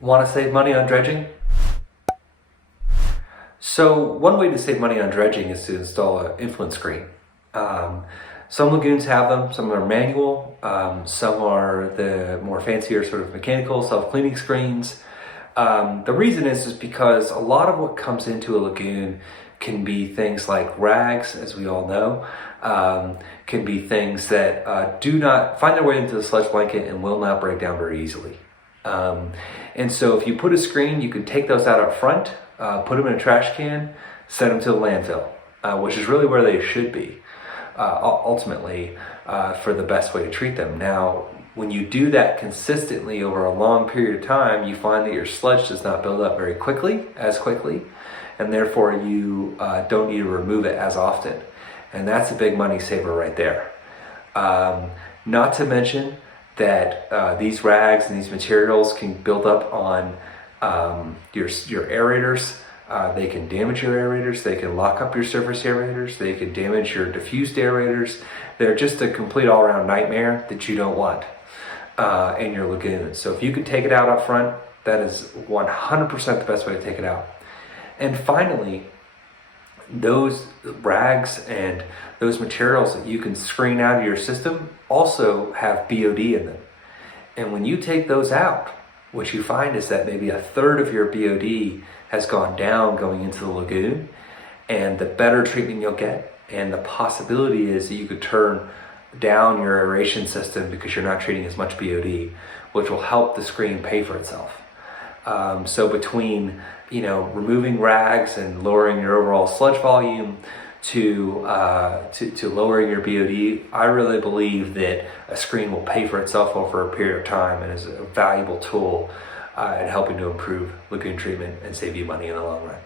Want to save money on dredging? So one way to save money on dredging is to install an influence screen. Some lagoons have them, some are manual, some are the more fancier sort of mechanical self-cleaning screens. The reason is because a lot of what comes into a lagoon can be things like rags, as we all know, can be things that do not find their way into the sludge blanket and will not break down very easily. And so if you put a screen, you can take those out up front, put them in a trash can, send them to the landfill, which is really where they should be, ultimately, for the best way to treat them. Now, when you do that consistently over a long period of time, you find that your sludge does not build up very quickly, and therefore you don't need to remove it as often. And that's a big money saver right there. Not to mention that these rags and these materials can build up on your aerators. They can damage your aerators, they can lock up your surface aerators, they can damage your diffused aerators. They're just a complete all-around nightmare that you don't want in your lagoon. So if you can take it out up front, that is 100% the best way to take it out. And finally, those rags and those materials that you can screen out of your system also have BOD in them. And when you take those out, what you find is that maybe a third of your BOD has gone down going into the lagoon, and the better treatment you'll get, and the possibility is that you could turn down your aeration system because you're not treating as much BOD, which will help the screen pay for itself. So between removing rags and lowering your overall sludge volume to lowering your BOD, I really believe that a screen will pay for itself over a period of time and is a valuable tool in helping to improve lagoon treatment and save you money in the long run.